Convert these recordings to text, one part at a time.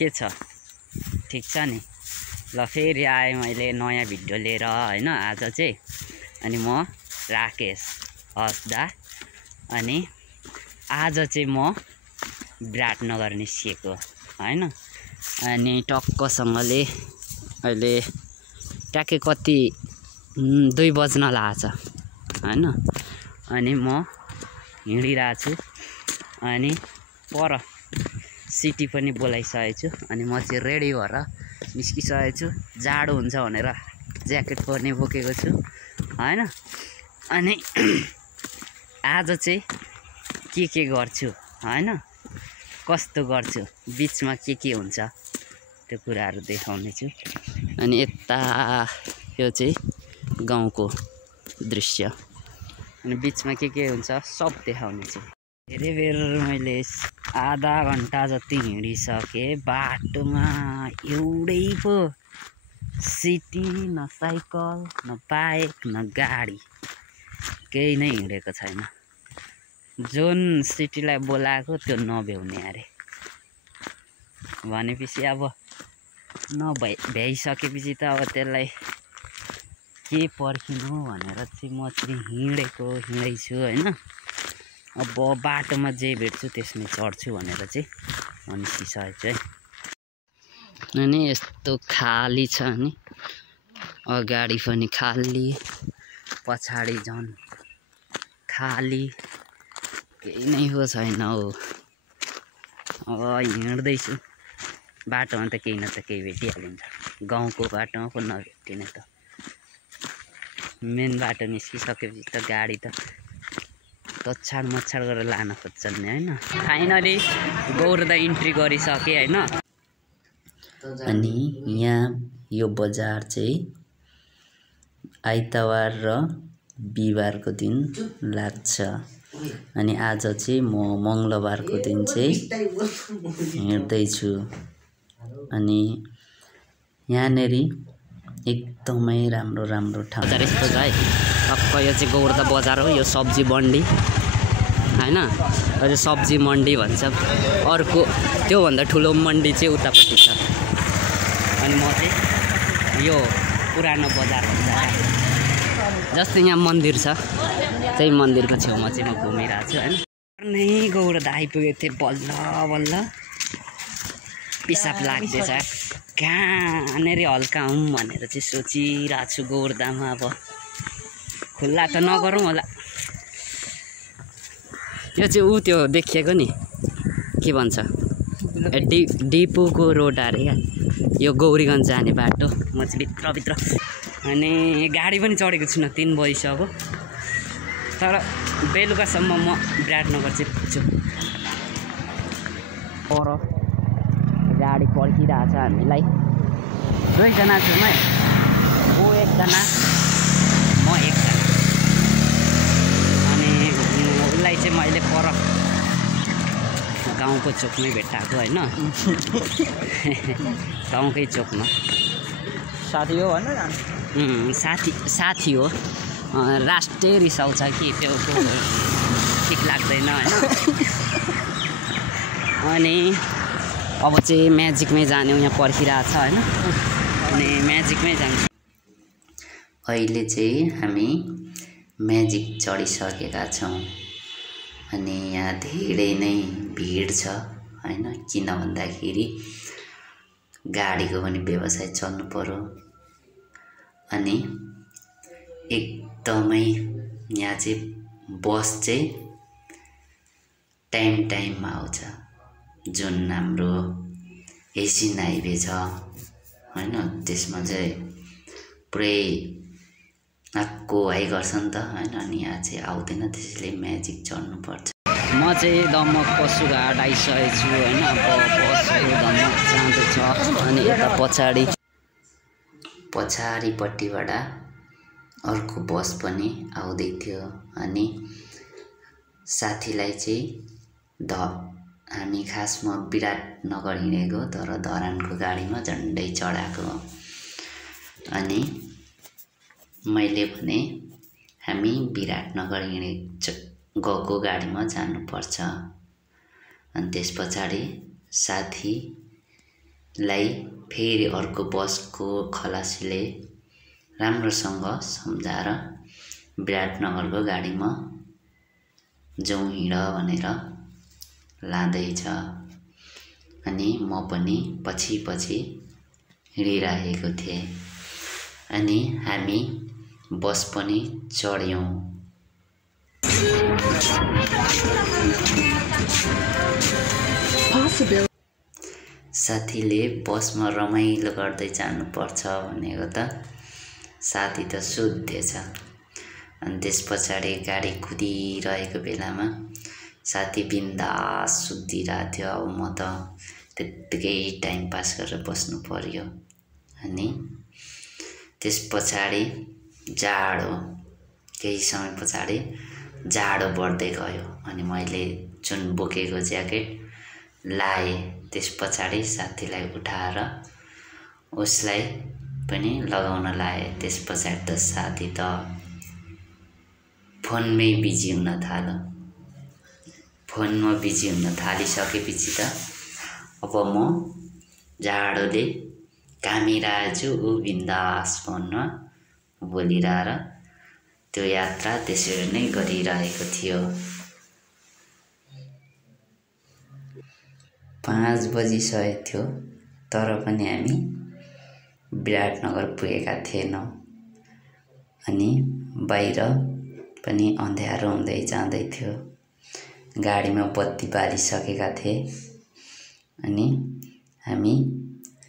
के छ ठीक छ नि ल फेरि आएँ मैले नयाँ भिडियो लिएर हैन आज चाहिँ अनि म राकेश हस्दा अनि आज चाहिँ म विराटनगर निस्केको हैन अनि टक्कसँगले अहिले ट्याक्कै कति 2 बज्न लागेछ हैन अनि म हिँडिरहेको छु अनि पर सिटी पनि बोलाइसकेको छु अनि म चाहिँ रेडी भएर निस्किसकेको छु जाडो हुन्छ भनेर ज्याकेट पनि बोकेको छु हैन अनि आज चाहिँ के गर्छु हैन कस्तो गर्छु बीचमा के हुन्छ त्यो कुराहरु देखाउने छु अनि यता यो चाहिँ गाउँको दृश्य अनि बीचमा के हुन्छ सब देखाउने छु धेरै बेर मैले आधा घण्टा जति हिँडिसके बाटोमा एउटै पो सिटी न साइकल न बाइक न गाडी केही नै हिँडेको छैन जुन सिटीलाई बोलाएको त्यो नभ्याउने अरे भनेपछि अब भ्याइसकेपछि त अब त्यसलाई के पर्खिनु भनेर चाहिँ म चाहिँ हिँड्दैछु हैन अब बाटोमा जे भेट्छु त्यसमै चढ्छु भनेर चाहिँ म निस्किसकेको छु है अनि यस्तो खाली छ नि अगाडि पनि खाली पछाडि झन् खाली केही नै हो छैन हो अब हिँड्दैछु बाटोमा त केही न त केही भेटिहालिन्छ गाउँको बाटोमा पो नभेटिने त मेन बाटो निस्किसकेपछि त गाडी त तछाड मछाड गरेर लान खोज्छन् नि हैन फाइनली गौरदा इन्ट्री गरिसके हैन अनि यहाँ यो बजार चाहिँ आइतबार र बिहीबारको दिन लाग्छ अनि आज चाहिँ म मंगलबारको दिन चाहिँ हिँड्दैछु अनि यहाँनेरि एकदमै राम्रो ठाउँ यस्तो छ है टक्क यो चाहिँ गौरदा बजार हो यो सब्जी मण्डी हैन यो सब्जी मण्डी भन्छ अर्को त्यो भन्दा ठुलो मण्डी चाहिँ उतापट्टि छ अनि म चाहिँ यो पुरानो बजार भन्छ जस्तै यहाँ मन्दिर छ त्यही मन्दिरको छेउमा चाहिँ म घुमिरहेको छु हैन नै गौरदा आइपुगेको थिएँ बल्ल पिसाब लाग्दैछ कहाँनेरि हल्काउँ भनेर चाहिँ सोचिरहेको छु गौरदामा अब खुल्ला त नगरौँ होला यो चाहिँ त्यो देखिएको नि के भन्छ डिपुको रोड अरे क्या यो गौरीगञ्ज जाने बाटो म चाहिँ भित्र अनि गाडी पनि चढेको छुइनँ 3 बजिसक्यो तर बेलुकासम्म म विराटनगर चाहिँ पुग्छु पर गाडी पर्खिरहेको छ हामीलाई 2 जना छौँ है ऊ 1 जना म 1 जना अनि उसलाई चाहिँ मैले पर गाउँको चोकमै भेटाएको हैन गाउँकै चोकमा साथी हो भन्न साथी हो राष्ट्रिय रिसाउँछ कि त्यो ठिक लाग्दैन हैन अनि अब चाहिँ म्याजिकमै जाने यहाँ पर्खिरहेको छ हैन अनि म्याजिकमै जान्छ अहिले चाहिँ हामी म्याजिक चढिसकेका छौँ अनि यहाँ धेरै नै भिड छ हैन किन भन्दाखेरि गाडीको पनि व्यवसाय चल्नु पर्यो अनि एकदमै यहाँ चाहिँ बस चाहिँ टाइममा आउँछ जुन हाम्रो एसियन हाइवे छ हैन त्यसमा चाहिँ पुरै आक्को आइ गर्छ नि त हैन अनि यहाँ चाहिँ आउँदैन त्यसैले म्याजिक चढ्नु पर्छ म चाहिँ दमक पशुघाट आइसकेको छु हैन अब बसहरू दमक जाँदैछ अनि यता पछाडिपट्टिबाट अर्को बस पनि आउँदै थियो अनि साथीलाई चाहिँ हामी खासमा विराटनगर हिँडेको तर धरानको गाडीमा झन्डै चढाएको अनि मैले भने हामी विराटनगर गएको गाडीमा जानुपर्छ अनि त्यस पछाडि साथी लाई फेरि अर्को बसको खलासीले राम्रोसँग सम्झाएर विराटनगरको गाडीमा जाउँ हिँड भनेर लाँदैछ। अनि म पनि पछि पछि हिँडिरहेको थिएँ। अनि हामी बस पनि चढ्यौँ। साथीले बसमा रमाइलो गर्दै जानुपर्छ भनेको त साथी त सोध्दैछ। अनि त्यस पछाडि गाडी कुदिरहेको बेलामा साथी बिन्दास सुतिरहेको थियो। अब म त त्यत्तिकै टाइम पास गरेर बस्नु पर्यो। अनि त्यस पछाडि जाडो, केही समय पछाडि जाडो बढ्दै गयो। अनि मैले जुन बोकेको ज्याकेट लाएँ। त्यस पछाडि साथीलाई उठाएर उसलाई पनि लगाउन लाएँ। त्यस पछाडि त साथी त फोनमै बिजी हुन थाल्यो। फोनमा बिजी हुन थालिसकेपछि त अब म जाडोले घामिरहेछु, ऊ बिन्दास फोनमा बोलिरहेर त्यो यात्रा त्यसरी नै गरिरहेको थियो। 5 बजिसकेको थियो तर पनि हामी विराटनगर पुगेका थिएनौँ। अनि बाहिर पनि अँध्यारो हुँदै जाँदै थियो। गाडीमा बत्ती बालिसकेका थिए। अनि हामी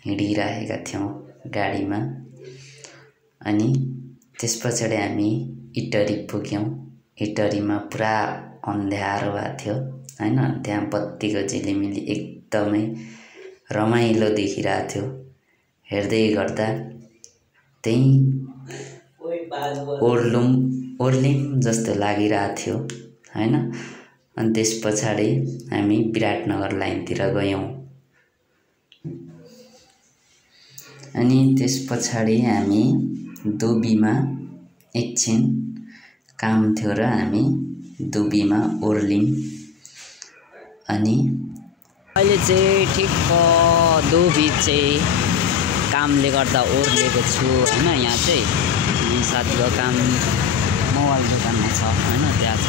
हिँडिरहेका थियौँ गाडीमा। अनि त्यस पछाडि हामी इटरी पुग्यौँ। इटरीमा पुरा अँध्यारो भएको थियो हैन। त्यहाँ बत्तीको झिलिमिली एकदमै रमाइलो देखिरहेको थियो। हेर्दै गर्दा त्यही ओर्लिम जस्तो लागिरहेको थियो हैन। अनि त्यस पछाडि हामी विराटनगर लाइनतिर गयौँ। अनि त्यस पछाडि हामी दुबीमा एकछिन काम थियो र हामी दुबीमा ओर्लिम। अनि अहिले चाहिँ ठिक्क दुबी चाहिँ कामले गर्दा ओर्लेको छु हैन। यहाँ चाहिँ साथीको काम मोबाइल दोकानमा छ हैन, त्यहाँ छ।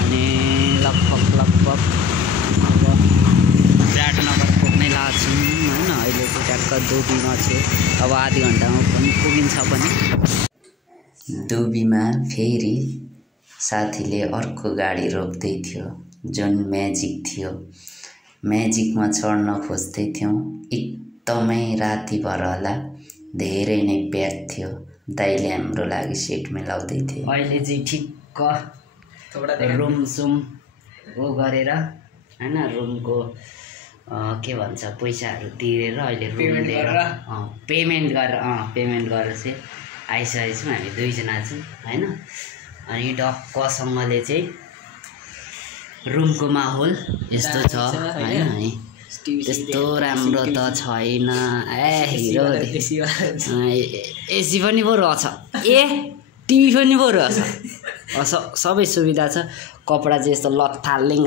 अनि लगभग अब विराटनगर पुग्नै लाग्छौँ हैन। अहिले चाहिँ ट्याक्क दुबीमा छु। अब आधी घन्टामा पनि पुगिन्छ पनि। दुबीमा फेरि साथीले अर्को गाडी रोक्दै थियो जुन म्याजिक थियो। म्याजिकमा चढ्न खोज्दै थियौँ। एकदमै राति भएर होला, धेरै नै प्याक थियो। दाइले हाम्रो लागि सिट मिलाउँदै थिए। अहिले चाहिँ ठिक्क रुमसुम गरेर हैन, रुमको के भन्छ पैसाहरू तिरेर अहिले रुम लिएर पेमेन्ट गरेर चाहिँ आइसकेको छौँ। हामी दुईजना छौँ हैन। अनि डक्कसँगले चाहिँ रुमको माहौल यस्तो छ हैन। त्यस्तो राम्रो त छैन। हिरो एसी पनि पो रहेछ, टिभी पनि पो रहेछ। सबै सुविधा छ। कपडा चाहिँ यस्तो लथालिङ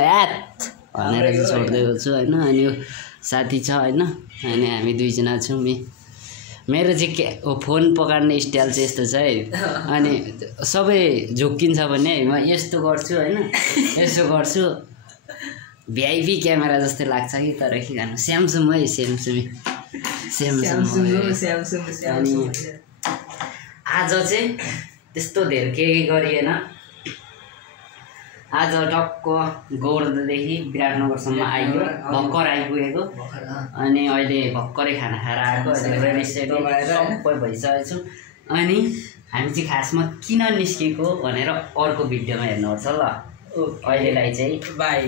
भनेर चाहिँ छोड्दिएको छु हैन। अनि यो साथी छ हैन। अनि हामी दुईजना छौँ। मेरो चाहिँ फोन पकाड्ने स्टाइल चाहिँ यस्तो छ है। अनि सबै झुक्किन्छ भने म यस्तो गर्छु हैन, यसो गर्छु। भिआइपी क्यामेरा जस्तै लाग्छ कि, तर के गर्नु, स्यामसङ है, स्यामसङ। अनि आज चाहिँ त्यस्तो धेरै केही गरिएन। आज टक्क गौरदेखि विराटनगरसम्म आइयो, भर्खर आइपुगेको। अनि अहिले भर्खरै खाना खाएर आएको, रेडी सेडी सबै भइसकेको छु। अनि हामी चाहिँ खासमा किन निस्केको भनेर अर्को भिडियोमा हेर्नुपर्छ ल। अहिलेलाई चाहिँ बाई।